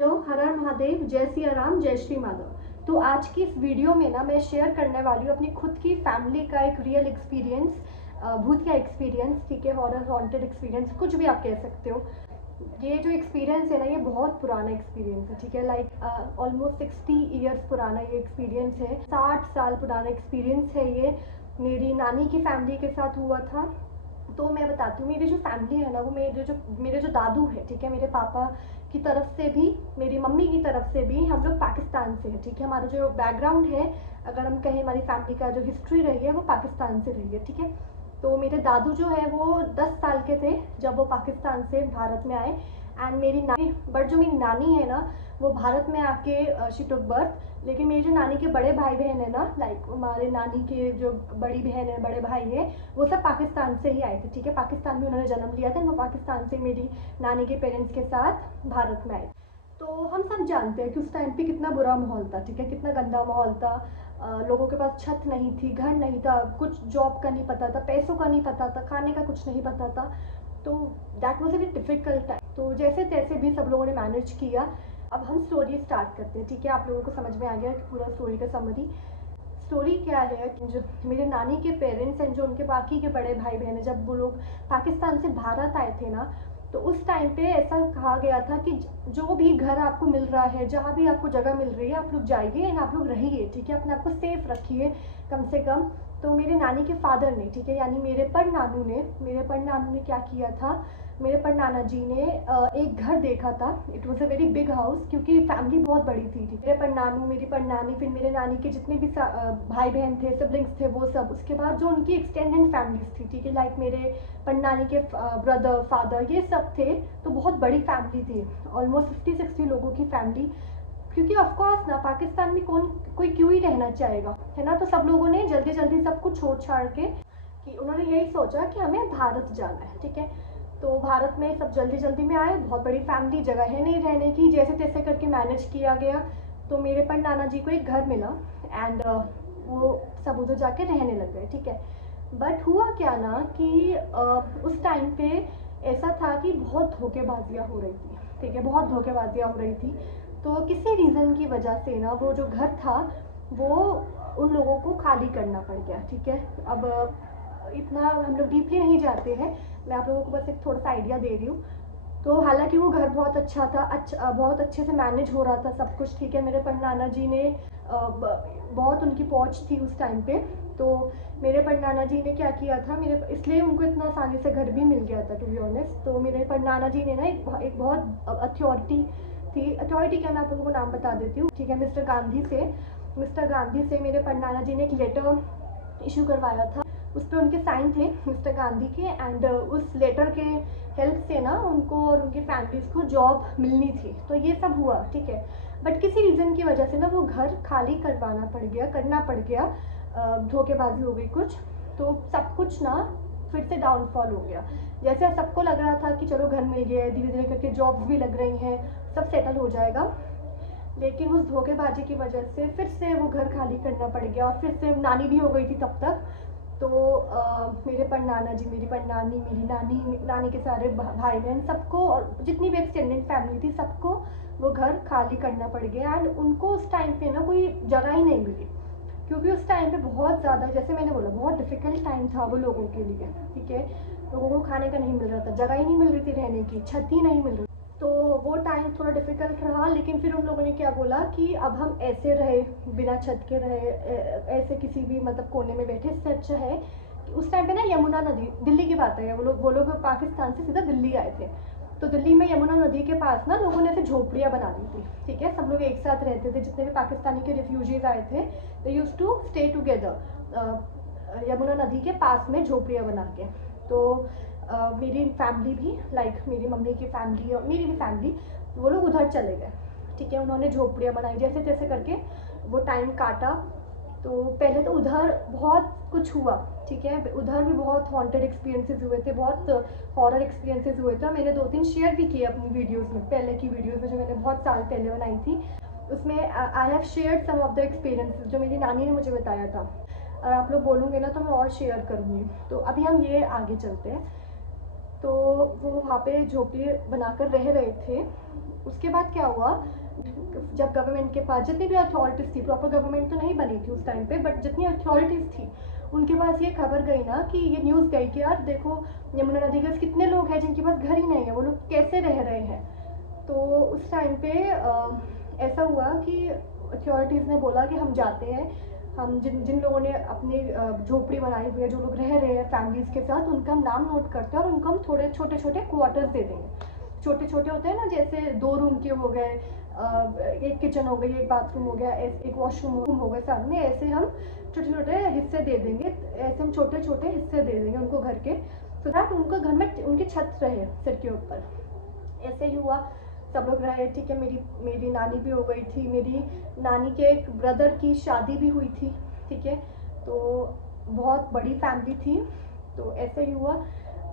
Hello, हर हर महादेव, जय सिया राम, जय श्री माधव। तो आज की इस वीडियो में ना मैं शेयर करने वाली हूँ अपनी खुद की फैमिली का एक रियल एक्सपीरियंस, भूत का एक्सपीरियंस, ठीक है, हॉरर हॉन्टेड एक्सपीरियंस, कुछ भी आप कह सकते हो। ये जो एक्सपीरियंस है ना, ये बहुत पुराना एक्सपीरियंस है, ठीक है, लाइक ऑलमोस्ट 60 ईयर्स पुराना ये एक्सपीरियंस है। 60 साल पुराना एक्सपीरियंस है ये। मेरी नानी की फैमिली के साथ हुआ था। तो मैं बताती हूँ, मेरी जो फैमिली है ना, वो मेरे जो दादू है, ठीक है, मेरे पापा की तरफ से भी, मेरी मम्मी की तरफ से भी हम लोग पाकिस्तान से हैं, ठीक है। हमारा जो बैकग्राउंड है, अगर हम कहें हमारी फैमिली का जो हिस्ट्री रही है, वो पाकिस्तान से रही है, ठीक है। तो मेरे दादू जो है वो 10 साल के थे जब वो पाकिस्तान से भारत में आए। एंड मेरी नानी, बट जो मेरी नानी है ना, वो भारत में आके शी टुक बर्थ। लेकिन मेरी जो नानी के बड़े भाई बहन है ना, लाइक हमारे नानी के जो बड़ी बहन है, बड़े भाई है, वो सब पाकिस्तान से ही आए थे, ठीक है। पाकिस्तान में उन्होंने जन्म लिया था, वो पाकिस्तान से मेरी नानी के पेरेंट्स के साथ भारत में आए। तो हम सब जानते हैं कि उस टाइम पे कितना बुरा माहौल था, ठीक है, कितना गंदा माहौल था। लोगों के पास छत नहीं थी, घर नहीं था, कुछ जॉब का नहीं पता था, पैसों का नहीं पता था, खाने का कुछ नहीं पता था। तो that was a very difficult time. तो जैसे तैसे भी सब लोगों ने मैनेज किया। अब हम स्टोरी स्टार्ट करते हैं, ठीक है। आप लोगों को समझ में आ गया कि पूरा स्टोरी का समरी। स्टोरी क्या है कि जो मेरे नानी के पेरेंट्स हैं, जो उनके बाकी के बड़े भाई बहन हैं, जब वो लोग पाकिस्तान से भारत आए थे ना, तो उस टाइम पे ऐसा कहा गया था कि जो भी घर आपको मिल रहा है, जहाँ भी आपको जगह मिल रही है, आप लोग जाइए एंड आप लोग रहिए, ठीक है, अपने आप को सेफ रखिए कम से कम। तो मेरे नानी के फादर ने, ठीक है, यानी मेरे परनानू ने क्या किया था, मेरे परनाना जी ने एक घर देखा था। It was a very big house, क्योंकि फैमिली बहुत बड़ी थी, ठीक है। मेरे परनानू, मेरी परनानी, फिर मेरे नानी के जितने भी भाई बहन थे, सिबलिंग्स थे, वो सब, उसके बाद जो उनकी एक्सटेंडेड फैमिलीज थी, ठीक है, लाइक मेरे परनानी के ब्रदर, फादर, ये सब थे। तो बहुत बड़ी फैमिली थी, ऑलमोस्ट 50-60 लोगों की फैमिली। क्योंकि ऑफकोर्स ना, पाकिस्तान में कोई क्यों ही रहना चाहेगा, है ना। तो सब लोगों ने जल्दी जल्दी सब कुछ छोड़ छाड़ के, कि उन्होंने यही सोचा कि हमें भारत जाना है, ठीक है। तो भारत में सब जल्दी जल्दी में आए, बहुत बड़ी फैमिली, जगह है नहीं रहने की, जैसे तैसे करके मैनेज किया गया। तो मेरे पर नाना जी को एक घर मिला एंड वो सब उधर जाके रहने लग गए, ठीक है। बट हुआ क्या ना कि उस टाइम पे ऐसा था कि बहुत धोखेबाजियाँ हो रही थी, ठीक है, बहुत धोखेबाजियाँ हो रही थी। तो किसी रीज़न की वजह से ना, वो जो घर था वो उन लोगों को खाली करना पड़ गया, ठीक है। अब इतना हम लोग डीपली नहीं जाते हैं, मैं आप लोगों को बस एक थोड़ा सा आइडिया दे रही हूँ। तो हालांकि वो घर बहुत अच्छा था, बहुत अच्छे से मैनेज हो रहा था सब कुछ, ठीक है। मेरे परनाना जी ने बहुत उनकी पहुंच थी उस टाइम पे। तो मेरे परनाना जी ने क्या किया था, मेरे इसलिए उनको इतना आसानी से घर भी मिल गया था, टू बी ऑनेस्ट। तो मेरे परनाना जी ने ना एक बहुत अथॉरिटी थी, अथॉरिटी क्या, मैं आप लोगों को नाम बता देती हूँ, ठीक है। मिस्टर गांधी से मेरे परनाना जी ने एक लेटर इशू करवाया था। उस पर उनके साइन थे, मिस्टर गांधी के। एंड उस लेटर के हेल्प से ना उनको और उनकी फैमिलीज को जॉब मिलनी थी। तो ये सब हुआ, ठीक है। बट किसी रीज़न की वजह से ना वो घर खाली करना पड़ गया, धोखेबाजी हो गई कुछ। तो सब कुछ ना फिर से डाउनफॉल हो गया। जैसे सबको लग रहा था कि चलो घर मिल गया है, धीरे धीरे करके जॉब्स भी लग रही हैं, सब सेटल हो जाएगा। लेकिन उस धोखेबाजी की वजह से फिर से वो घर खाली करना पड़ गया, और फिर से नानी भी हो गई थी तब तक। तो मेरे परनाना जी, मेरी परनानी, मेरी नानी, नानी के सारे भाई बहन, सबको, और जितनी भी एक्सटेंडेड फैमिली थी, सबको वो घर खाली करना पड़ गया। एंड उनको उस टाइम पे ना कोई जगह ही नहीं मिली, क्योंकि उस टाइम पे बहुत ज़्यादा, जैसे मैंने बोला, बहुत डिफिकल्ट टाइम था वो लोगों के लिए, ठीक है। लोगों को खाने का नहीं मिल रहा था, जगह ही नहीं मिल रही थी रहने की, छत ही नहीं मिल रही। तो वो टाइम थोड़ा डिफिकल्ट रहा। लेकिन फिर उन लोगों ने क्या बोला कि अब हम ऐसे रहे, बिना छत के रहे, ऐसे किसी भी मतलब कोने में बैठे, इससे अच्छा है कि उस टाइम पे ना यमुना नदी, दिल्ली की बात है, वो लोग पाकिस्तान से सीधा दिल्ली आए थे। तो दिल्ली में यमुना नदी के पास ना लोगों ने ऐसे झोपड़ियाँ बना दी थी, ठीक है। सब लोग एक साथ रहते थे, जितने भी पाकिस्तानी के रिफ्यूजीज आए थे, they used to stay together Yamuna नदी के पास में झोपड़ियाँ बना के। तो मेरी फैमिली भी, लाइक मेरी मम्मी की फैमिली और मेरी भी फैमिली, वो लोग उधर चले गए, ठीक है। उन्होंने झोपड़ियाँ बनाई, जैसे तैसे करके वो टाइम काटा। तो पहले तो उधर बहुत कुछ हुआ, ठीक है, उधर भी बहुत हॉन्टेड एक्सपीरियंसेस हुए थे, बहुत हॉरर एक्सपीरियंसेस हुए थे। मैंने 2-3 शेयर भी किए अपनी वीडियोज़ में, पहले की वीडियोज़ में जो मैंने बहुत साल पहले बनाई थी, उसमें I have shared some of the experiences जो मेरी नानी ने मुझे बताया था। और आप लोग बोलोगे ना तो मैं और शेयर करूँगी। तो अभी हम ये आगे चलते हैं। तो वो वहाँ पे झोपड़ी बनाकर रह रहे थे। उसके बाद क्या हुआ, जब गवर्नमेंट के पास जितनी भी अथॉरिटीज़ थी, प्रॉपर गवर्नमेंट तो नहीं बनी थी उस टाइम पे, बट जितनी अथॉरिटीज़ थी उनके पास ये खबर गई ना, कि ये न्यूज़ गई कि यार देखो यमुना नदी के कितने लोग हैं जिनके पास घर ही नहीं है, वो लोग कैसे रह रहे हैं। तो उस टाइम पे ऐसा हुआ कि अथॉरिटीज़ ने बोला कि हम जाते हैं, हम जिन जिन लोगों ने अपनी झोपड़ी बनाई हुई है, जो लोग रह रहे हैं फैमिलीज़ के साथ, उनका हम नाम नोट करते हैं और उनको हम थोड़े छोटे छोटे क्वार्टर्स दे देंगे। छोटे छोटे होते हैं ना, जैसे 2 रूम के हो गए, एक किचन हो गई, एक बाथरूम हो गया, एक वॉशरूम हो गया सामने, ऐसे हम छोटे छोटे हिस्से दे देंगे। ऐसे हम छोटे छोटे हिस्से दे देंगे उनको घर के, सो दैट उनको घर में उनकी छत रहे सिर के ऊपर। ऐसे ही हुआ, सब लोग रहे, ठीक है। मेरी नानी भी हो गई थी, मेरी नानी के एक ब्रदर की शादी भी हुई थी, ठीक है। तो बहुत बड़ी फैमिली थी। तो ऐसे ही हुआ।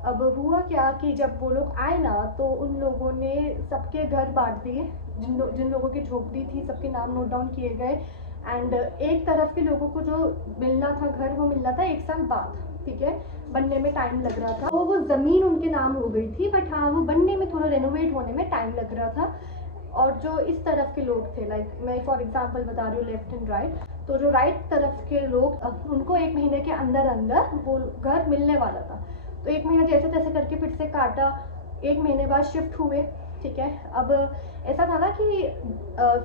अब हुआ क्या कि जब वो लोग आए ना, तो उन लोगों ने सबके घर बांट दिए, जिन लोगों की झोपड़ी थी सबके नाम नोट डाउन किए गए। एंड एक तरफ के लोगों को जो मिलना था घर, वो मिलना था 1 साल बाद, ठीक है। बनने में टाइम लग रहा था, वो ज़मीन उनके नाम हो गई थी, बट हाँ वो बनने में, थोड़ा रेनोवेट होने में टाइम लग रहा था। और जो इस तरफ के लोग थे, लाइक मैं फॉर एग्जांपल बता रही हूँ, लेफ्ट एंड राइट, तो जो राइट तरफ के लोग, उनको 1 महीने के अंदर अंदर वो घर मिलने वाला था। तो 1 महीना जैसे तैसे करके फिर से काटा, 1 महीने बाद शिफ्ट हुए, ठीक है। अब ऐसा था ना कि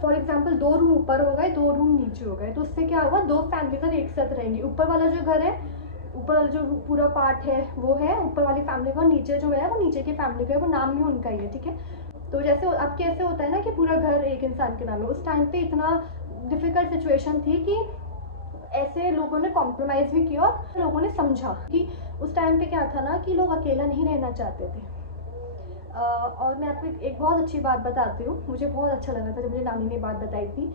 फॉर एग्जांपल 2 रूम ऊपर हो गए, 2 रूम नीचे हो गए, तो उससे क्या हुआ, 2 फैमिलीज एक साथ रहेंगी। ऊपर वाला जो घर है, ऊपर वाला जो पूरा पार्ट है वो है ऊपर वाली फैमिली का, और नीचे जो है वो नीचे की फैमिली का है, वो नाम भी उनका ही है, ठीक है। तो जैसे अब कैसे होता है ना कि पूरा घर एक इंसान के नाम है, उस टाइम पे इतना डिफिकल्ट सिचुएशन थी कि ऐसे लोगों ने कॉम्प्रोमाइज़ भी किया, और लोगों ने समझा कि उस टाइम पे क्या था ना कि लोग अकेला नहीं रहना चाहते थे। और मैं आपको एक बहुत अच्छी बात बताती हूँ, मुझे बहुत अच्छा लगा था जब मुझे नानी ने बात बताई थी।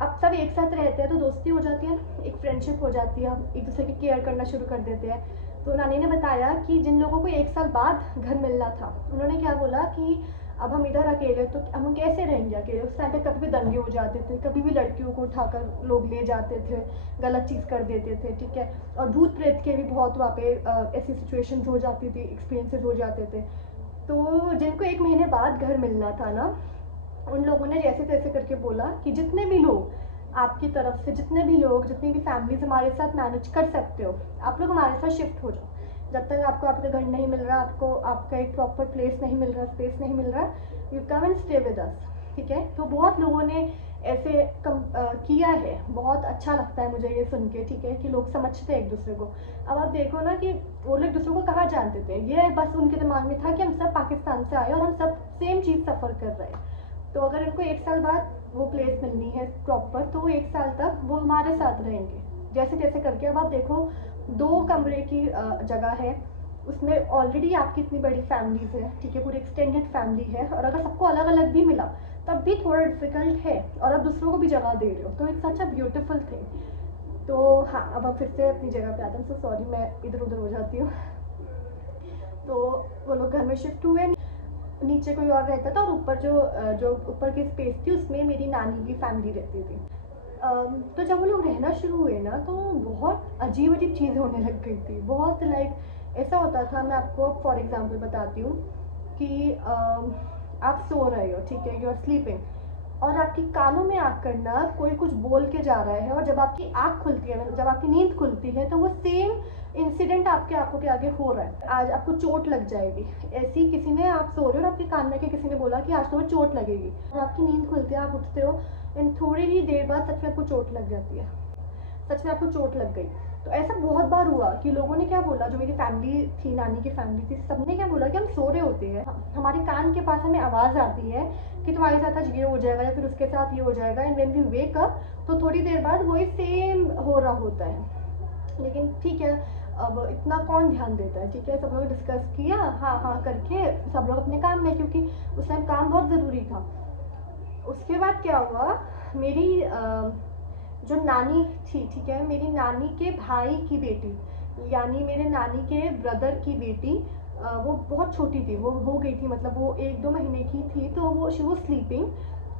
अब सब एक साथ रहते हैं तो दोस्ती हो जाती है, एक फ्रेंडशिप हो जाती है, हम एक दूसरे की केयर करना शुरू कर देते हैं। तो नानी ने बताया कि जिन लोगों को 1 साल बाद घर मिलना था, उन्होंने क्या बोला कि अब हम इधर अकेले, तो हम कैसे रहेंगे अकेले। उस टाइम पे कभी भी दंगे हो जाते थे, कभी भी लड़कियों को उठाकर लोग ले जाते थे, गलत चीज़ कर देते थे, ठीक है। और भूत प्रेत के भी बहुत वहाँ पे ऐसी सिचुएशंस हो जाती थी, एक्सपीरियंसेस हो जाते थे। तो जिनको 1 महीने बाद घर मिलना था ना, उन लोगों ने जैसे तैसे करके बोला कि जितने भी लोग आपकी तरफ से, जितने भी लोग, जितनी भी फैमिलीज हमारे साथ मैनेज कर सकते हो, आप लोग हमारे साथ शिफ्ट हो जाओ। जब तक आपको आपका घर नहीं मिल रहा, आपको आपका एक प्रॉपर प्लेस नहीं मिल रहा, स्पेस नहीं मिल रहा, you come and stay with us, ठीक है। तो बहुत लोगों ने ऐसे किया है, बहुत अच्छा लगता है मुझे ये सुन के, ठीक है, कि लोग समझते हैं एक दूसरे को। अब आप देखो ना कि वो लोग एक दूसरे को कहाँ जानते थे, ये बस उनके दिमाग में था कि हम सब पाकिस्तान से आए और हम सब सेम चीज़ सफ़र कर रहे हैं। तो अगर इनको 1 साल बाद वो प्लेस मिलनी है प्रॉपर, तो वो 1 साल तक वो हमारे साथ रहेंगे जैसे तैसे करके। अब आप देखो 2 कमरे की जगह है, उसमें ऑलरेडी आपकी इतनी बड़ी फैमिलीज है, ठीक है, पूरी एक्सटेंडेड फैमिली है, और अगर सबको अलग अलग भी मिला तब भी थोड़ा डिफिकल्ट है, और आप दूसरों को भी जगह दे रहे हो, तो it's such a beautiful thing. तो हाँ, अब आप फिर से अपनी जगह पे आते हैं, सो सॉरी मैं इधर उधर हो जाती हूँ। तो वो लोग घर में शिफ्ट हुए, नीचे कोई और रहता था, और ऊपर जो ऊपर की स्पेस थी उसमें मेरी नानी की फैमिली रहती थी। तो जब वो लोग रहना शुरू हुए ना, तो बहुत अजीब अजीब चीज़ें होने लग गई थी, बहुत लाइक ऐसा होता था। मैं आपको फॉर एग्जांपल बताती हूँ कि आप सो रहे हो, ठीक है, यू आर स्लीपिंग, और आपकी कानों में आकर ना कोई कुछ बोल के जा रहा है, और जब आपकी आँख खुलती है, जब आपकी नींद खुलती है, तो वो सेम इंसिडेंट आपके आंखों के आगे हो रहा है। आज आपको चोट लग जाएगी, ऐसी किसी ने, आप सो रहे हो और आपके कान में के किसी ने बोला कि आज तुम्हें चोट लगेगी, और आपकी नींद खुलती है, आप उठते हो, एंड थोड़ी ही देर बाद सच में आपको चोट लग जाती है, सच में आपको चोट लग गई। तो ऐसा बहुत बार हुआ कि लोगों ने क्या बोला, जो मेरी फैमिली थी, नानी की फैमिली थी, सबने क्या बोला कि हम सो रहे होते हैं, हमारे कान के पास हमें आवाज़ आती है कि तुम्हारे साथ आज ये हो जाएगा, या फिर उसके साथ ये हो जाएगा, and when we wake up, तो थोड़ी देर बाद वही सेम हो रहा होता है। लेकिन ठीक है, अब इतना कौन ध्यान देता है, ठीक है, सब लोग डिस्कस किया, हाँ हाँ करके सब लोग अपने काम में, क्योंकि उस टाइम काम बहुत ज़रूरी था। उसके बाद क्या हुआ, मेरी जो नानी थी, ठीक है, मेरी नानी के भाई की बेटी, यानी मेरे नानी के ब्रदर की बेटी, वो बहुत छोटी थी, वो हो गई थी, मतलब वो 1-2 महीने की थी, तो वो शी वॉज स्लीपिंग।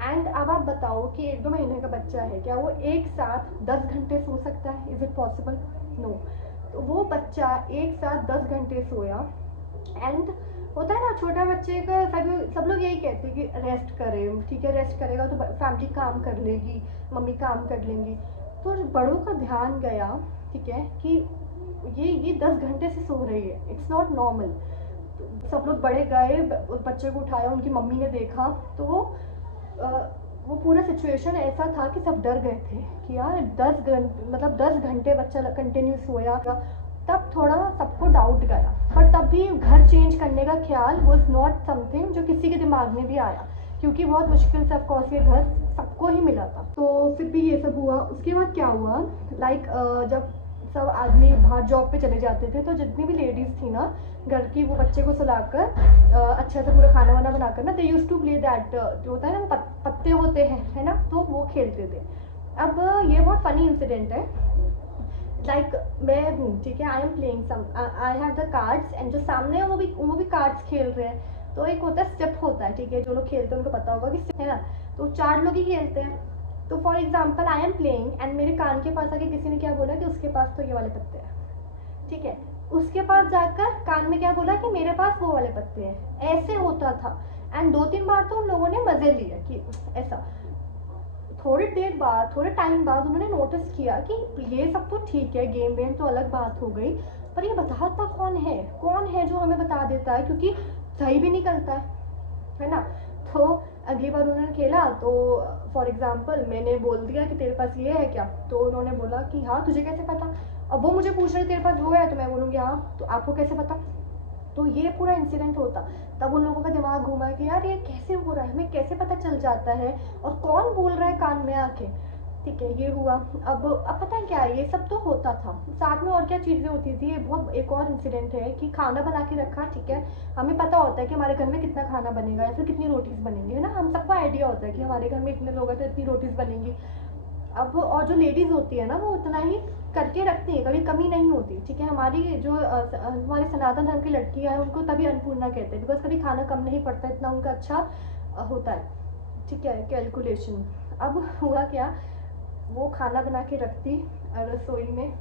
एंड अब आप बताओ कि 1-2 महीने का बच्चा है, क्या वो एक साथ 10 घंटे सो सकता है? Is it possible? नो। तो वो बच्चा एक साथ 10 घंटे सोया, एंड होता है ना छोटा बच्चे का, सब लोग यही कहते हैं कि रेस्ट करें, ठीक है रेस्ट करेगा तो फैमिली काम कर लेगी, मम्मी काम कर लेंगी। तो बड़ों का ध्यान गया, ठीक है, कि ये 10 घंटे से सो रही है, इट्स नॉट नॉर्मल। सब लोग बड़े गए, उस बच्चे को उठाया, उनकी मम्मी ने देखा तो वो पूरा सिचुएशन ऐसा था कि सब डर गए थे कि यार 10 घंटे बच्चा कंटिन्यू सोया। तब थोड़ा सबको डाउट गया, पर तब भी घर चेंज करने का ख्याल वॉज नॉट समथिंग जो किसी के दिमाग में भी आया, क्योंकि बहुत मुश्किल से ऑफकोर्स ये घर सबको ही मिला था। तो फिर भी ये सब हुआ। उसके बाद क्या हुआ, लाइक जब सब आदमी बाहर जॉब पे चले जाते थे तो जितनी भी लेडीज़ थी ना घर की, वो बच्चे को सुलाकर अच्छा से पूरा खाना वाना बनाकर ना, दे यूज टू प्ले दैट, जो होता है ना पत्ते होते हैं, है ना, तो वो खेलते थे। अब ये बहुत फनी इंसिडेंट है। लाइक मैं हूँ, ठीक है, I am playing some, I have the cards, and जो सामने है वो भी कार्ड्स खेल रहे हैं। तो एक होता है स्टेप होता है, ठीक है, जो लोग खेलते हैं उनको पता होगा कि है ना, तो 4 लोग ही खेलते हैं। तो for example I am playing and मेरे कान के पास आके किसी ने क्या बोला कि उसके पास तो ये वाले पत्ते हैं, ठीक है, उसके पास जाकर कान में क्या बोला कि मेरे पास वो वाले पत्ते हैं। ऐसे होता था, एंड 2-3 बार तो उन लोगों ने मजे लिए कि ऐसा। थोड़ी देर बाद, थोड़े टाइम बाद उन्होंने नोटिस किया कि ये सब तो ठीक है, गेम वेम तो अलग बात हो गई, पर ये बताता कौन है जो हमें बता देता है, क्योंकि सही भी नहीं करता है ना। तो अगली बार उन्होंने खेला तो फॉर एग्जाम्पल मैंने बोल दिया कि तेरे पास ये है क्या, तो उन्होंने बोला कि हाँ, तुझे कैसे पता। अब वो मुझे पूछ रहे तेरे पास वो है, तो मैं बोलूँगी हाँ, तो आपको कैसे पता। तो ये पूरा इंसिडेंट होता। तब उन लोगों का दिमाग घूमा कि यार ये कैसे हो रहा है, हमें कैसे पता चल जाता है, और कौन बोल रहा है कान में आके, ठीक है, ये हुआ। अब पता है क्या है, ये सब तो होता था, साथ में और क्या चीज़ें होती थी। ये बहुत एक और इंसिडेंट है कि खाना बना के रखा, ठीक है, हमें पता होता है कि हमारे घर में कितना खाना बनेगा या फिर कितनी रोटीज़ बनेंगी, है ना, हम सबको आइडिया होता है कि हमारे घर में इतने लोग हैं तो इतनी रोटीज़ बनेंगी। अब और जो लेडीज़ होती है ना वो उतना ही करके रखती है, कभी कमी नहीं होती, ठीक है। हमारी जो हमारे सनातन धर्म की लड़कियां हैं उनको तभी अन्नपूर्णा कहते हैं, बिकॉज कभी खाना कम नहीं पड़ता, इतना उनका अच्छा होता है, ठीक है, कैलकुलेशन। अब हुआ क्या, वो खाना बना के रखती रसोई में,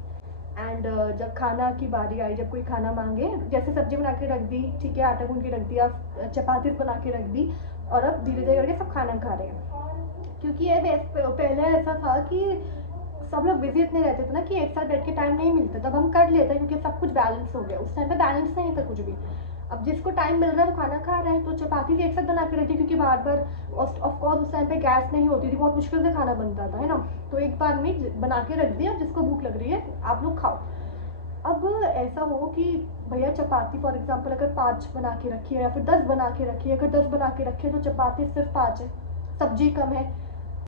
एंड जब खाना की बारी आई, जब कोई खाना मांगे, जैसे सब्जी बना के रख दी, ठीक है, आटा गूंद के रख दिया, चपाती बना के रख दी, और अब धीरे धीरे करके सब खाना खा रहे हैं। क्योंकि ये पहले ऐसा था कि सब लोग बिजी इतने रहते थे ना कि एक साथ बैठ के टाइम नहीं मिलता, तब हम कर लेते क्योंकि सब कुछ बैलेंस हो गया। उस टाइम पे बैलेंस नहीं था कुछ भी। अब जिसको टाइम मिल रहा है वो खाना खा रहा है, तो चपाती भी एक साथ बना के रखी, क्योंकि बार बार ऑफकोर्स उस टाइम पे गैस नहीं होती थी, बहुत मुश्किल से खाना बनता था, है ना। तो एक बार में बना के रख दिया, जिसको भूख लग रही है आप लोग खाओ। अब ऐसा हो कि भैया चपाती फॉर एग्जाम्पल अगर 5 बना के रखी है या फिर 10 बना के रखी है, अगर 10 बना के रखी है तो चपाती सिर्फ 5 है, सब्जी कम है।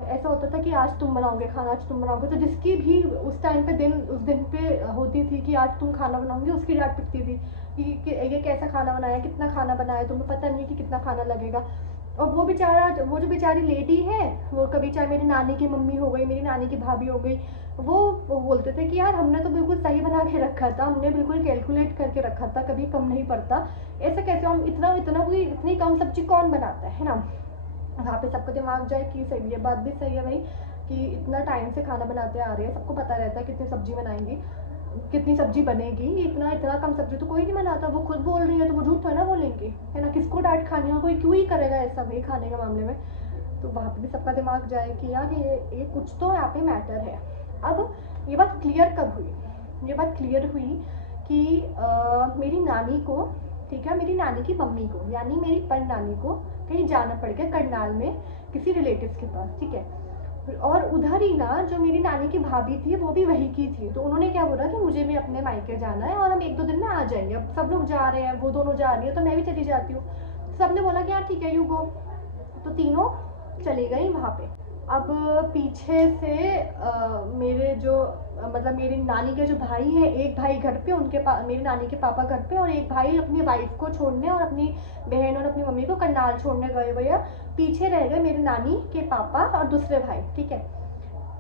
ऐसा होता था कि आज तुम बनाओगे खाना, आज तुम बनाओगे, तो जिसकी भी उस टाइम पे उस दिन पे होती थी कि आज तुम खाना बनाओगे, उसकी डांट पिटती थी कि ये कैसा खाना बनाया, कितना खाना बनाया, तुम्हें पता नहीं कि कितना खाना लगेगा। और वो जो बेचारी लेडी है, वो कभी चाहे मेरी नानी की मम्मी हो गई, मेरी नानी की भाभी हो गई, वो बोलते थे कि यार हमने तो बिल्कुल सही बना के रखा था, हमने बिल्कुल कैलकुलेट करके रखा था, कभी कम नहीं पड़ता, ऐसा कैसे, हम इतना इतना कोई इतनी कम सब्जी कौन बनाता है ना। वहाँ पे सबका दिमाग जाए कि सही, ये बात भी सही है भाई, कि इतना टाइम से खाना बनाते आ रहे हैं, सबको पता रहता है कितनी सब्जी बनाएंगी, कितनी सब्जी बनेगी, इतना इतना कम सब्जी तो कोई नहीं बनाता। वो खुद बोल रही है तो वो झूठ थोड़ा ना बोलेंगे, है ना, किसको डांट खानी है, कोई क्यों ही करेगा ऐसा भाई खाने के मामले में। तो वहाँ पे भी सबका दिमाग जाए कि यार ये कुछ तो यहाँ पे मैटर है। अब ये बात क्लियर कब हुई, ये बात क्लियर हुई कि मेरी नानी को, ठीक है, मेरी नानी की मम्मी को, यानी मेरी पर नानी को कहीं जाना पड़ गया करनाल में किसी रिलेटिव्स के पास, ठीक है। और उधर ही ना जो मेरी नानी की भाभी थी वो भी वही की थी, तो उन्होंने क्या बोला कि मुझे भी अपने मायके जाना है और हम 1-2 दिन में आ जाएंगे। अब सब लोग जा रहे हैं, वो दोनों जा रही है, तो मैं भी चली जाती हूँ। सबने बोला कि यार ठीक है यू गो, तो तीनों चली गई वहाँ पे। अब पीछे से मेरे जो मतलब मेरी नानी के जो भाई है, एक भाई घर पे, उनके मेरी नानी के पापा घर पे, और एक भाई अपनी वाइफ को छोड़ने और अपनी बहन और अपनी मम्मी को करनाल छोड़ने गए हुए हैं। पीछे रह गए मेरी नानी के पापा और दूसरे भाई, ठीक है।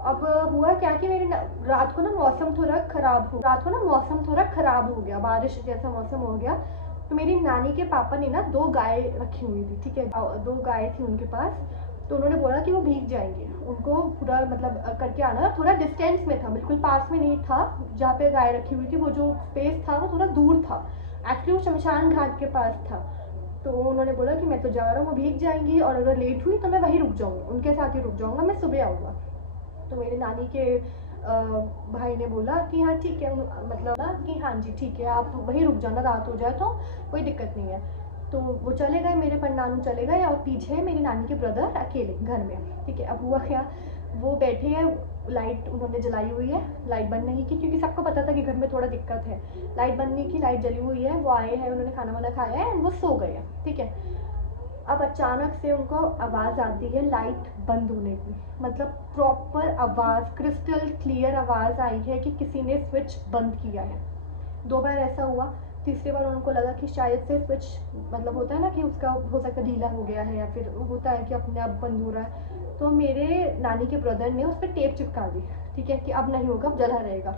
अब हुआ क्या कि रात को ना मौसम थोड़ा खराब हो गया, बारिश जैसा मौसम हो गया। तो मेरी नानी के पापा ने ना 2 गाय रखी हुई थी, ठीक है, 2 गाय थी उनके पास। तो उन्होंने बोला कि वो भीग जाएंगे, उनको पूरा मतलब करके आना। थोड़ा डिस्टेंस में था, बिल्कुल पास में नहीं था जहाँ पे गाय रखी हुई थी, वो जो स्पेस था वो थोड़ा दूर था, एक्चुअली वो शमशान घाट के पास था। तो उन्होंने बोला कि मैं तो जा रहा हूँ, वो भीग जाएंगी और अगर लेट हुई तो मैं वहीं रुक जाऊँगा, उनके साथ ही रुक जाऊँगा, मैं सुबह आऊँगा। तो मेरी नानी के भाई ने बोला कि हाँ ठीक है, मतलब ना कि हाँ जी ठीक है, आप वहीं रुक जाना, रात हो जाए तो कोई दिक्कत नहीं है। तो वो चले गए, मेरे परनानू चले गए और पीछे मेरी नानी के ब्रदर अकेले घर में। ठीक है, अब हुआ क्या, वो बैठे हैं, लाइट उन्होंने जलाई हुई है, लाइट बंद नहीं की क्योंकि सबको पता था कि घर में थोड़ा दिक्कत है। लाइट बंद नहीं की, लाइट जली हुई है, वो आए हैं, उन्होंने खाना वाना खाया है, वो सो गए हैं। ठीक है, अब अचानक से उनको आवाज़ आती है लाइट बंद होने की, मतलब प्रॉपर आवाज़, क्रिस्टल क्लियर आवाज़ आई है कि किसी ने स्विच बंद किया है। 2 बार ऐसा हुआ, तीसरी बार उनको लगा कि शायद से स्विच, मतलब होता है ना कि उसका हो सकता है ढीला हो गया है या फिर होता है कि अपने आप बंद हो रहा है। तो मेरे नानी के ब्रदर ने उस पर टेप चिपका दी, ठीक है, कि अब नहीं होगा, अब जला रहेगा।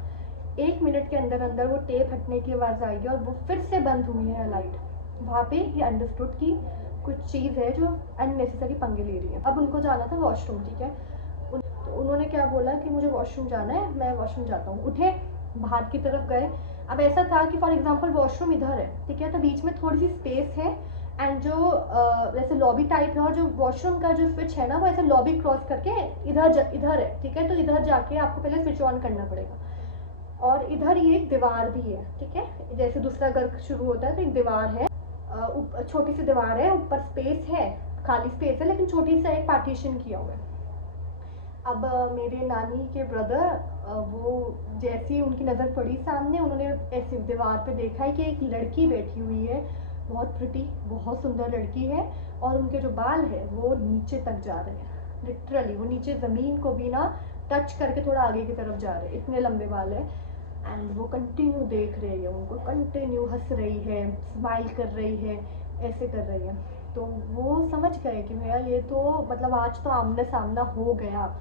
1 मिनट के अंदर अंदर वो टेप हटने की आवाज़ आएगी और वो फिर से बंद हुई है लाइट। वहाँ पे ही अंडरस्टूड कि कुछ चीज़ है जो अननेसेसरी पंगे ले रही है। अब उनको जाना था वॉशरूम, ठीक है, तो उन्होंने क्या बोला कि मुझे वॉशरूम जाना है, मैं वॉशरूम जाता हूँ। उठे, बाहर की तरफ गए। अब ऐसा था कि फॉर एग्जांपल वॉशरूम इधर है, ठीक है, तो बीच में थोड़ी सी स्पेस है एंड जो जैसे लॉबी टाइप है, और जो वॉशरूम का जो स्विच है ना वो ऐसे लॉबी क्रॉस करके इधर है। ठीक है, तो इधर जाके आपको पहले स्विच ऑन करना पड़ेगा। और इधर ये एक दीवार भी है, ठीक है, जैसे दूसरा घर शुरू होता है तो एक दीवार है, छोटी सी दीवार है, ऊपर स्पेस है, खाली स्पेस है, लेकिन छोटी सा एक पार्टीशन किया हुआ है। अब मेरे नानी के ब्रदर, वो जैसे ही उनकी नज़र पड़ी सामने, उन्होंने ऐसे दीवार पे देखा है कि एक लड़की बैठी हुई है, बहुत प्रिटी, बहुत सुंदर लड़की है, और उनके जो बाल है वो नीचे तक जा रहे हैं, लिटरली वो नीचे ज़मीन को भी ना टच करके थोड़ा आगे की तरफ जा रहे हैं, इतने लंबे बाल है। एंड वो कंटिन्यू देख रही है उनको, कंटिन्यू हंस रही है, स्माइल कर रही है, ऐसे कर रही है। तो वो समझ गए कि भैया ये तो मतलब आज तो आमने सामना हो गया।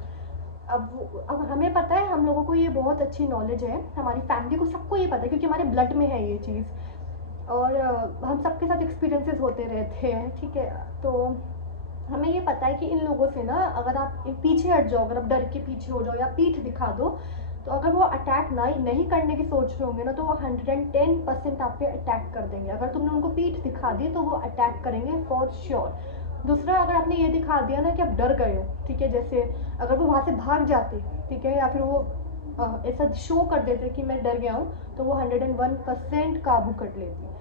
अब हमें पता है, हम लोगों को ये बहुत अच्छी नॉलेज है, हमारी फैमिली को सबको ये पता है क्योंकि हमारे ब्लड में है ये चीज़, और हम सबके साथ एक्सपीरियंसेस होते रहते हैं। ठीक है, तो हमें ये पता है कि इन लोगों से ना, अगर आप पीछे हट जाओ, अगर आप डर के पीछे हो जाओ या पीठ दिखा दो, तो अगर वो अटैक नहीं करने की सोच रहे होंगे ना, तो वो 110% आप पे अटैक कर देंगे। अगर तुमने उनको पीठ दिखा दी तो वो अटैक करेंगे फॉर श्योर। दूसरा, अगर आपने ये दिखा दिया ना कि आप डर गए हो, ठीक है, जैसे अगर वो वहाँ से भाग जाते, ठीक है, या फिर वो ऐसा शो कर देते कि मैं डर गया हूँ, तो वो 101% काबू कर लेती।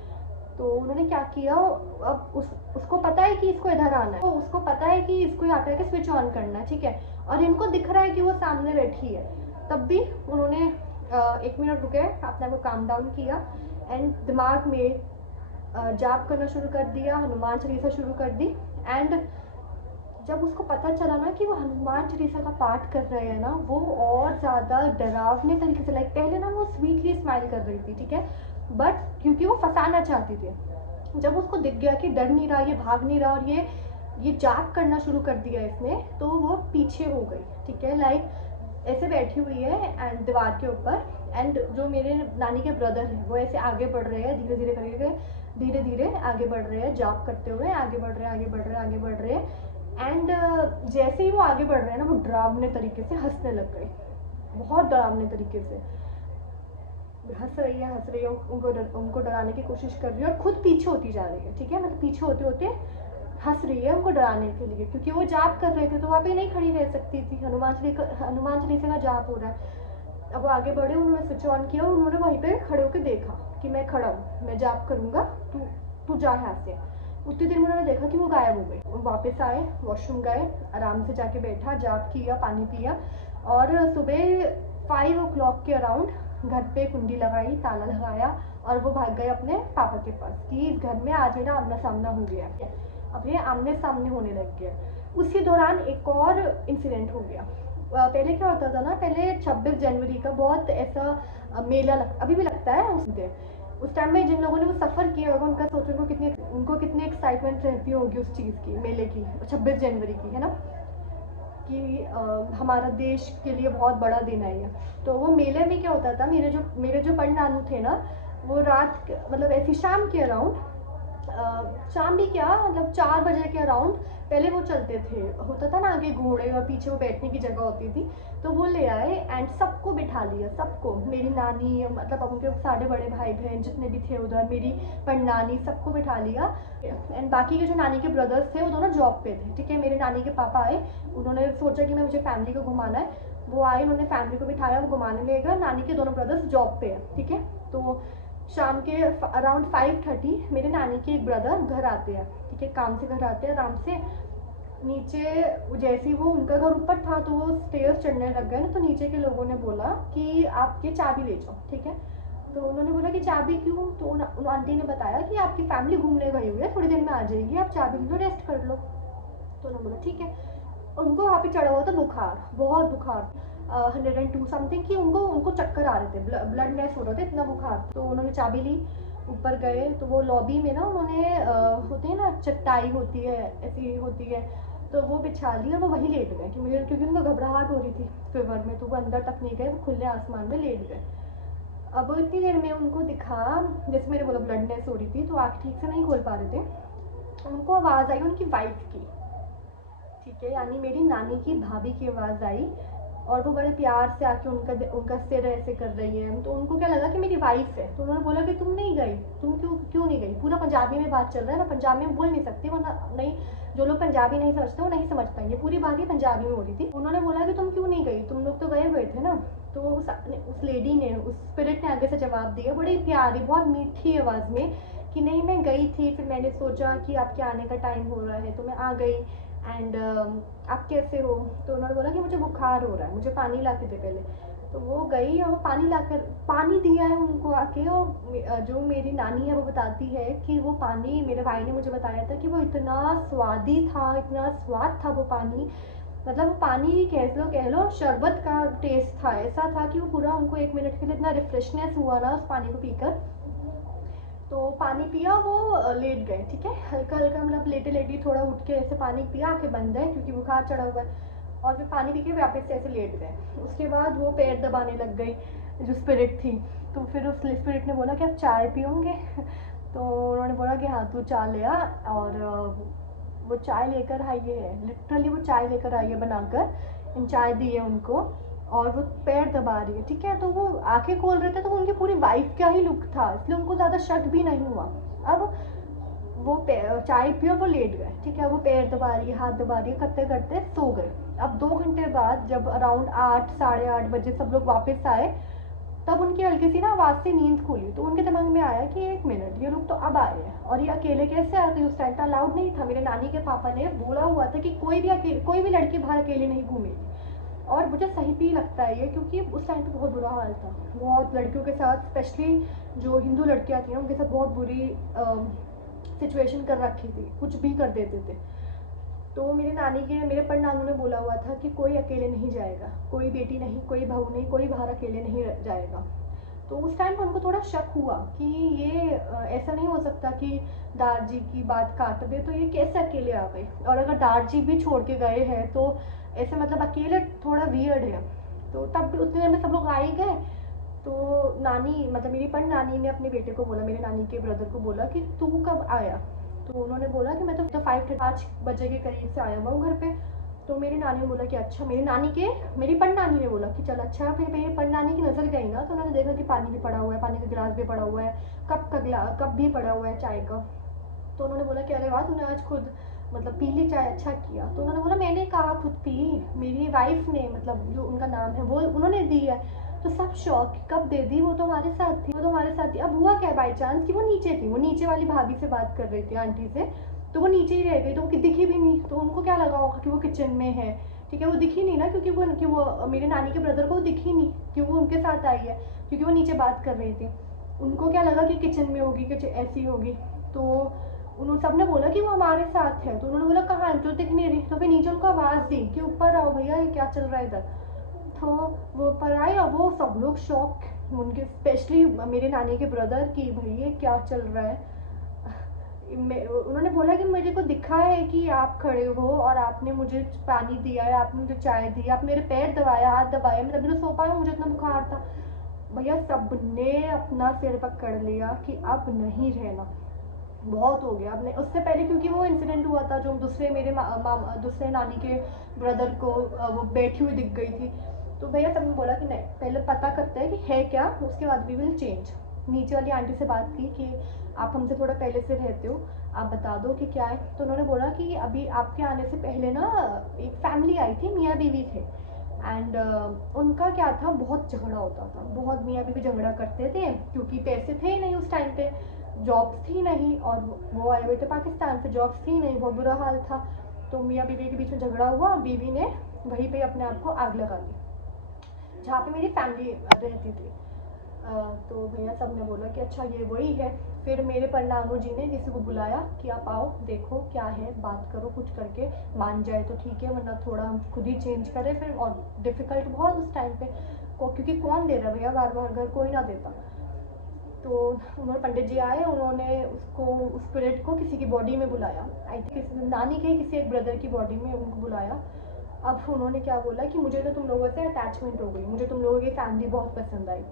तो उन्होंने क्या किया, अब उसको पता है कि इसको इधर आना है, तो उसको पता है कि इसको यहाँ पे आके स्विच ऑन करना है, ठीक है, और इनको दिख रहा है कि वो सामने बैठी है, तब भी उन्होंने 1 मिनट रुके, अपने को काम डाउन किया एंड दिमाग में जाप करना शुरू कर दिया, हनुमान चालीसा शुरू कर दी। एंड जब उसको पता चला ना कि वो हनुमान चालीसा का पाठ कर रहे हैं ना, वो और ज़्यादा डरावने तरीके से, लाइक पहले ना वो स्वीटली स्माइल कर रही थी, ठीक है, बट क्योंकि वो फंसाना चाहती थी। जब उसको दिख गया कि डर नहीं रहा, ये भाग नहीं रहा और ये जाप करना शुरू कर दिया इसने, तो वो पीछे हो गई, ठीक है, लाइक ऐसे बैठी हुई है एंड दीवार के ऊपर। एंड जो मेरे नानी के ब्रदर हैं वो ऐसे आगे बढ़ रहे हैं, धीरे धीरे करके धीरे धीरे आगे बढ़ रहे हैं, जाप करते हुए आगे बढ़ रहे हैं, आगे बढ़ रहे हैं, आगे बढ़ रहे हैं। एंड जैसे ही वो आगे बढ़ रहे हैं ना, वो डरावने तरीके से हंसने लग गए, बहुत डरावने तरीके से हंस रही है, उनको डराने की कोशिश कर रही है और खुद पीछे होती जा रही है, ठीक है, मतलब पीछे होते होते हंस रही है उनको डराने के लिए, क्योंकि वो जाप कर रहे थे तो वहाँ पे नहीं खड़ी रह सकती थी, हनुमान चालीसा का जाप हो रहा है। अब वो आगे बढ़े, उन्होंने स्विच ऑन किया, उन्होंने वहीं पे खड़े होकर देखा कि मैं खड़ा हूँ, मैं जाप करूँगा, तू जा यहाँ से। उतनी देर में उन्होंने देखा कि वो गायब हो गई। वापस आए, वॉशरूम गए, आराम से जाके बैठा, जाप किया, पानी पिया, और सुबह 5 o'clock के अराउंड घर पे कुंडी लगाई, ताला लगाया, और वो भाग गए अपने पापा के पास कि इस घर में आज मेरा आमना सामना हो गया है। अब ये आमने सामने होने लग गया। उसी दौरान एक और इंसिडेंट हो गया। पहले क्या होता था ना, पहले 26 जनवरी का बहुत ऐसा मेला अभी भी लगता है उस टाइम में। जिन लोगों ने वो सफ़र किया होगा उनका सोचो उनको कितनी एक्साइटमेंट रहती होगी उस चीज़ की, मेले की, 26 जनवरी की, है ना, कि हमारा देश के लिए बहुत बड़ा दिन है ये। तो वो मेले में क्या होता था, मेरे जो परनानू थे ना, वो रात मतलब ऐसी शाम के अराउंड, शाम भी क्या, मतलब 4 बजे के अराउंड पहले वो चलते थे, होता था ना आगे घोड़े और पीछे वो बैठने की जगह होती थी, तो वो ले आए एंड सबको बिठा लिया, सबको, मेरी नानी, मतलब उनके सारे बड़े भाई बहन जितने भी थे उधर, मेरी परनानी, सबको बिठा लिया। एंड बाकी के जो नानी के ब्रदर्स थे वो दोनों जॉब पे थे, ठीक है। मेरे नानी के पापा आए, उन्होंने सोचा कि मैं मुझे फैमिली को घुमाना है, वो आए, उन्होंने फैमिली को बिठाया, वो घुमाने ले गए। नानी के दोनों ब्रदर्स जॉब पे हैं, ठीक है। तो शाम के अराउंड 5:30 मेरे नानी के एक ब्रदर घर आते हैं, ठीक है, काम से घर आते हैं आराम से। नीचे जैसे ही वो, उनका घर ऊपर था तो वो स्टेयर्स चढ़ने लग गए ना, तो नीचे के लोगों ने बोला कि आप ये चाबी ले जाओ, ठीक है। तो उन्होंने बोला कि चाबी क्यों? तो उन आंटी ने बताया कि आपकी फैमिली घूमने गई हुई है, थोड़ी देर में आ जाएगी, आप चाबी ले लो, रेस्ट कर लो। तो उन्होंने बोला ठीक है। उनको वहाँ पे चढ़ा हुआ था बुखार, बहुत बुखार, 102 समथिंग की, उनको चक्कर आ रहे थे, ब्लड लेस हो रहे थे, इतना बुखार। तो उन्होंने चाबी ली, ऊपर गए, तो वो लॉबी में ना उन्होंने होती है ना चटाई होती है, ऐसी होती है, तो वो बिछा ली और वो वहीं लेट गए, क्योंकि उनको घबराहट हो रही थी फीवर में, तो वो अंदर तक नहीं गए, वो खुले आसमान में लेट गए। अब इतनी देर में उनको दिखा, जैसे मैंने बोला ब्लडनेस हो रही थी तो आँख ठीक से नहीं खोल पा रहे थे, उनको आवाज़ आई उनकी वाइफ की, ठीक है, यानी मेरी नानी की भाभी की आवाज़ आई, और वो बड़े प्यार से आके उनका सिर ऐसे कर रही है। तो उनको क्या लगा कि मेरी वाइफ है, तो उन्होंने बोला कि तुम नहीं गई, तुम क्यों नहीं गई? पूरा पंजाबी में बात चल रहा है, मैं पंजाबी में बोल नहीं सकती, वरना नहीं, जो लोग पंजाबी नहीं समझते वो नहीं समझ पाएंगे, पूरी बात ही पंजाबी में हो रही थी। उन्होंने बोला कि तुम क्यों नहीं गई, तुम लोग तो गए हुए थे ना। तो उस लेडी ने, उस स्पिरिट ने आगे से जवाब दिया बड़ी प्यारी, बहुत मीठी आवाज़ में, कि नहीं मैं गई थी, फिर मैंने सोचा कि आपके आने का टाइम हो रहा है तो मैं आ गई, एंड आप कैसे हो? तो उन्होंने बोला कि मुझे बुखार हो रहा है, मुझे पानी ला के दे पहले। तो वो गई और वो पानी दिया है उनको आके, और जो मेरी नानी है वो बताती है कि वो पानी, मेरे भाई ने मुझे बताया था कि वो इतना स्वादी था, इतना स्वाद था वो पानी, मतलब वो पानी कह लो शरबत का टेस्ट था, ऐसा था कि वो पूरा, उनको 1 मिनट के लिए इतना रिफ्रेशनेस हुआ ना उस पानी को पीकर। तो पानी पिया, वो लेट गए, ठीक है, हल्का हल्का, मतलब लेटे लेटी थोड़ा उठ के ऐसे पानी पिया, आंखें बंद है क्योंकि बुखार चढ़ा हुआ है, और फिर पानी पी के वापस से ऐसे लेट गए। उसके बाद वो पैर दबाने लग गई जो स्पिरिट थी, तो फिर उस स्पिरिट ने बोला कि आप चाय पियोगे? तो उन्होंने बोला कि हाँ तू चाय ले आ, और वो चाय लेकर आई है, लिटरली वो चाय लेकर आई है बनाकर, चाय दी है उनको, और वो पैर दबा रही है, ठीक है। तो वो आंखें खोल रहे थे तो उनकी पूरी वाइफ का ही लुक था, इसलिए उनको ज़्यादा शक भी नहीं हुआ। अब वो चाय पियो, वो लेट गए, ठीक है, वो पैर दबा रही है, हाथ दबा रही है, करते करते सो गए। अब 2 घंटे बाद जब अराउंड 8 साढ़े 8 बजे सब लोग वापस आए, तब उनकी हल्की सी ना आवाज़ से नींद खुली, तो उनके दिमाग में आया कि 1 मिनट, ये लोग तो अब आए हैं और ये अकेले कैसे आते हैं? उस टाइम पर अलाउड नहीं था, मेरे नानी के पापा ने बोला हुआ था कि कोई भी लड़की बाहर अकेले नहीं घूमेगी, और मुझे सही भी लगता है ये, क्योंकि उस टाइम पे बहुत बुरा हाल था, बहुत लड़कियों के साथ, स्पेशली जो हिंदू लड़कियां थी उनके साथ बहुत बुरी सिचुएशन कर रखी थी, कुछ भी कर देते थे। तो मेरे परनानू ने बोला हुआ था कि कोई अकेले नहीं जाएगा, कोई बेटी नहीं, कोई बहू नहीं, कोई बाहर अकेले नहीं जाएगा। तो उस टाइम पर उनको थोड़ा शक हुआ कि ये ऐसा नहीं हो सकता कि दादाजी की बात काट दे, तो ये कैसे अकेले आ गए, और अगर दादाजी भी छोड़ के गए हैं तो ऐसे मतलब अकेले थोड़ा वियर्ड है। तो तब भी उतने देर में सब लोग आ ही गए। तो नानी, मतलब मेरी पर नानी ने अपने बेटे को बोला, मेरे नानी के ब्रदर को बोला कि तू कब आया? तो उन्होंने बोला कि मैं तो 5 बजे के करीब से आया हुआ हूँ घर पे। तो मेरी नानी ने बोला कि अच्छा, मेरी पर नानी ने बोला कि चल अच्छा। फिर मेरी पर नानी की नज़र गई ना, तो उन्होंने देखा कि पानी भी पड़ा हुआ है, पानी का गिलास भी पड़ा हुआ है, कप भी पड़ा हुआ है चाय का। तो उन्होंने बोला कि अरे वाह, तूने आज खुद मतलब पी ली चाय, अच्छा किया। तो उन्होंने बोला मैंने कहा खुद पी, मेरी वाइफ ने, मतलब जो उनका नाम है वो उन्होंने दी है। तो सब शौक, कब दे दी? वो तो हमारे साथ थी, वो तो हमारे साथ थी। अब हुआ क्या बाई चांस कि वो नीचे थी, वो नीचे वाली भाभी से बात कर रही थी, आंटी से, तो वो नीचे ही रह गई, तो वो दिखी भी नहीं। तो उनको क्या लगा होगा कि वो किचन में है, ठीक है, वो दिखी नहीं ना, क्योंकि वो मेरे नानी के ब्रदर को दिखी नहीं कि वो उनके साथ आई है, क्योंकि वो नीचे बात कर रही थी। उनको क्या लगा कि किचन में होगी, कुछ ऐसी होगी। तो उन्होंने सबने बोला कि वो हमारे साथ है। तो उन्होंने बोला कहाँ है, तो दिख नहीं रही। तो फिर नीचे उनको आवाज़ दी कि ऊपर आओ भैया, ये क्या चल रहा है इधर। तो वो ऊपर आए और वो सब लोग शॉक, उनके स्पेशली मेरे नानी के ब्रदर की, भैया क्या चल रहा है। उन्होंने बोला कि मेरे को दिखा है कि आप खड़े हो और आपने मुझे पानी दिया है, आपने मुझे चाय दी, आप मेरे पैर दबाया, हाथ दबाया, मैं तभी तो सो पाया, मुझे इतना बुखार था। भैया सब ने अपना सिर पकड़ लिया कि अब नहीं रहना, बहुत हो गया। अब नहीं, उससे पहले क्योंकि वो इंसिडेंट हुआ था जो दूसरे मेरे दूसरे नानी के ब्रदर को वो बैठी हुई दिख गई थी, तो भैया सबने बोला कि नहीं पहले पता करते हैं कि है क्या, उसके बाद वी विल चेंज। नीचे वाली आंटी से बात की कि आप हमसे थोड़ा पहले से रहते हो, आप बता दो कि क्या है। तो उन्होंने बोला कि अभी आपके आने से पहले ना एक फैमिली आई थी, मियाँ बीवी थे, एंड उनका क्या था, बहुत झगड़ा होता था, बहुत मियाँ बीवी झगड़ा करते थे क्योंकि पैसे थे ही नहीं उस टाइम पे, जॉब्स थी नहीं, और वो आए हुए थे पाकिस्तान से, जॉब्स थी नहीं, बहुत बुरा हाल था। तो मियाँ बीवी के बीच में झगड़ा हुआ और बीवी ने वहीं पे अपने आप को आग लगा दी जहाँ पे मेरी फैमिली रहती थी। तो भैया सब ने बोला कि अच्छा ये वही है। फिर मेरे परनानू जी ने किसी को बुलाया कि आप आओ देखो क्या है, बात करो, कुछ करके मान जाए तो ठीक है, वरना थोड़ा हम खुद ही चेंज करें फिर। और डिफ़िकल्ट बहुत उस टाइम पे क्योंकि कौन दे रहा भैया, बार बार घर कोई ना देता। तो उन्होंने पंडित जी आए, उन्होंने उसको उस स्पिरिट को किसी की बॉडी में बुलाया, आई थिंक किसी नानी के किसी एक ब्रदर की बॉडी में उनको बुलाया। अब उन्होंने क्या बोला कि मुझे तो तुम लोगों से अटैचमेंट हो गई, मुझे तुम लोगों की फैमिली बहुत पसंद आई।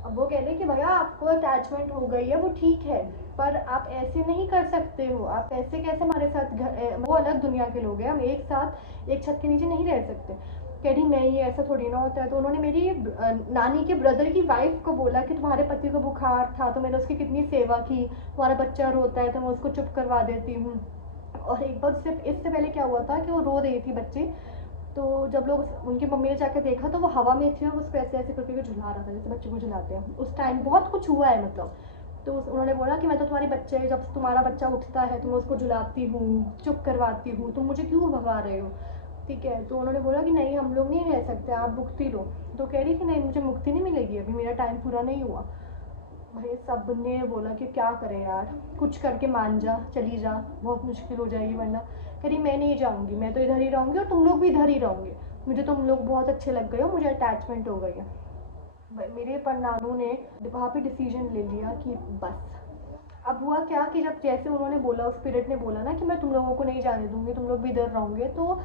अब वो कह रहे कि भैया आपको अटैचमेंट हो गई है वो ठीक है, पर आप ऐसे नहीं कर सकते हो, आप ऐसे कैसे हमारे साथ वो अलग दुनिया के लोग हैं, हम एक साथ एक छत के नीचे नहीं रह सकते। कह रही नहीं ऐसा थोड़ी ना होता है। तो उन्होंने मेरी नानी के ब्रदर की वाइफ को बोला कि तुम्हारे पति को बुखार था तो मैंने उसकी कितनी सेवा की, तुम्हारा बच्चा रोता है तो मैं उसको चुप करवा देती हूँ। और एक बार इससे पहले क्या हुआ था कि वो रो रही थी बच्ची, तो जब लोग उनकी मम्मी ने जाकर देखा तो वो हवा में थी और उसको ऐसे ऐसे करके झुला रहा था जैसे बच्चे को झुलाते हैं। उस टाइम बहुत कुछ हुआ है मतलब। तो उन्होंने बोला कि मैं तो तुम्हारी बच्चे, जब तुम्हारा बच्चा उठता है तो मैं उसको झुलाती हूँ, चुप करवाती हूँ, तुम मुझे क्यों भगा रहे हो, ठीक है। तो उन्होंने बोला कि नहीं हम लोग नहीं रह सकते, आप मुक्ति लो। तो कह रही कि नहीं मुझे मुक्ति नहीं मिलेगी, अभी मेरा टाइम पूरा नहीं हुआ। भाई सब ने बोला कि क्या करें यार, कुछ करके मान जा, चली जा, बहुत मुश्किल हो जाएगी वरना। कह रही मैं नहीं जाऊँगी, मैं तो इधर ही रहूँगी और तुम लोग भी इधर ही रहोगे, मुझे तुम लोग बहुत अच्छे लग गए हो, मुझे अटैचमेंट हो गई है। मेरे परनानू ने वहाँ पे डिसीजन ले लिया कि बस। अब हुआ क्या कि जब जैसे उन्होंने बोला, उस स्पिरिट ने बोला ना कि मैं तुम लोगों को नहीं जाने दूंगी, तुम लोग भी इधर रहोगे, तो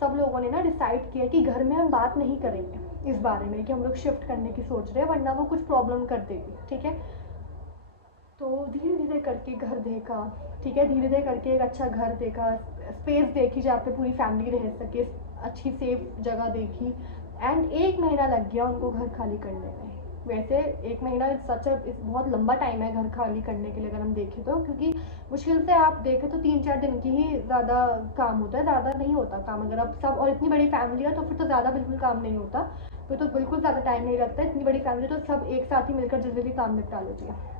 सब लोगों ने ना डिसाइड किया कि घर में हम बात नहीं करेंगे इस बारे में कि हम लोग शिफ्ट करने की सोच रहे हैं, वरना वो कुछ प्रॉब्लम कर देगी, ठीक है। तो धीरे धीरे करके घर देखा, ठीक है, धीरे धीरे करके एक अच्छा घर देखा, स्पेस देखी जहाँ पे पूरी फैमिली रह सके, अच्छी सेफ जगह देखी। एंड 1 महीना लग गया उनको घर खाली करने में। वैसे 1 महीना सच बहुत लंबा टाइम है घर खाली करने के लिए अगर हम देखें तो, क्योंकि मुश्किल से आप देखें तो 3-4 दिन की ही ज़्यादा काम होता है, ज़्यादा नहीं होता काम। अगर आप सब, और इतनी बड़ी फैमिली है तो फिर तो ज़्यादा बिल्कुल काम नहीं होता, फिर तो बिल्कुल ज़्यादा टाइम नहीं लगता। इतनी बड़ी फैमिली तो सब एक साथ ही मिलकर जल्दी काम निपटा लेती है।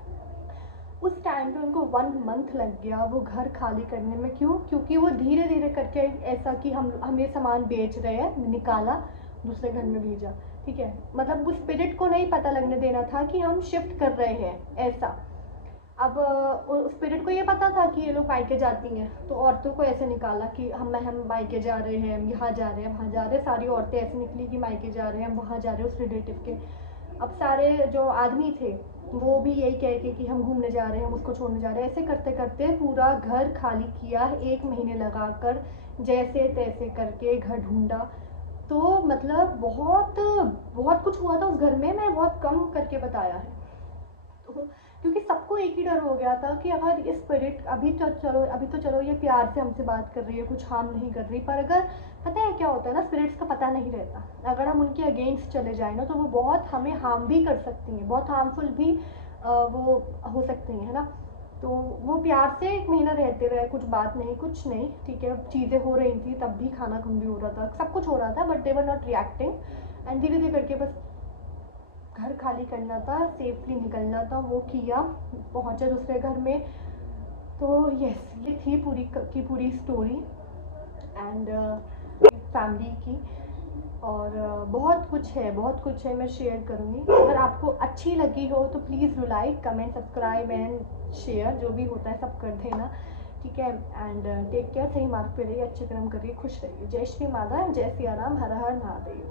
उस टाइम पे उनको 1 मंथ लग गया वो घर खाली करने में। क्यों? क्योंकि वो धीरे धीरे करके ऐसा कि हम ये सामान बेच रहे हैं, निकाला, दूसरे घर में भेजा, ठीक है। मतलब उस स्पिरिट को नहीं पता लगने देना था कि हम शिफ्ट कर रहे हैं, ऐसा। अब उस स्पिरिट को ये पता था कि ये लोग मायके जाती हैं, तो औरतों को ऐसे निकाला कि हम मायके जा रहे हैं, हम यहाँ जा रहे हैं, वहाँ जा रहे हैं। सारी औरतें ऐसे निकली कि मायके जा रहे हैं, हम वहाँ जा रहे हैं उस रिलेटिव के। अब सारे जो आदमी थे वो भी यही कह के कि हम घूमने जा रहे हैं, हम उसको छोड़ने जा रहे हैं। ऐसे करते करते पूरा घर खाली किया, 1 महीने लगाकर, जैसे तैसे करके घर ढूंढा। तो मतलब बहुत बहुत कुछ हुआ था उस घर में, मैं बहुत कम करके बताया है। तो क्योंकि सबको एक ही डर हो गया था कि अगर ये स्पिरिट अभी तो चलो ये प्यार से हमसे बात कर रही है, कुछ हार्म नहीं कर रही, पर अगर पता है क्या होता है ना, स्पिरिट्स का पता नहीं रहता। अगर हम उनके अगेंस्ट चले जाए ना तो वो बहुत हमें हार्म भी कर सकती हैं, बहुत हार्मफुल भी वो हो सकती हैं, है ना। तो वो प्यार से 1 महीना रहते रहे, कुछ बात नहीं, कुछ नहीं, ठीक है। चीज़ें हो रही थी, तब भी खाना कम भी हो रहा था, सब कुछ हो रहा था, but they were not reacting. And धीरे धीरे करके बस घर खाली करना था, सेफली निकलना था, वो किया, पहुँचे दूसरे घर में। तो यस, ये थी पूरी की पूरी स्टोरी एंड फैमिली की। और बहुत कुछ है, बहुत कुछ है, मैं शेयर करूँगी। अगर आपको अच्छी लगी हो तो please do like, comment, subscribe and share, जो भी होता है सब कर देना, ठीक है। एंड टेक केयर, सही मार्ग पे रहिए, अच्छे कर्म करिए, खुश रहिए। जय श्री माता, जय सिया राम, हर हर महादेव।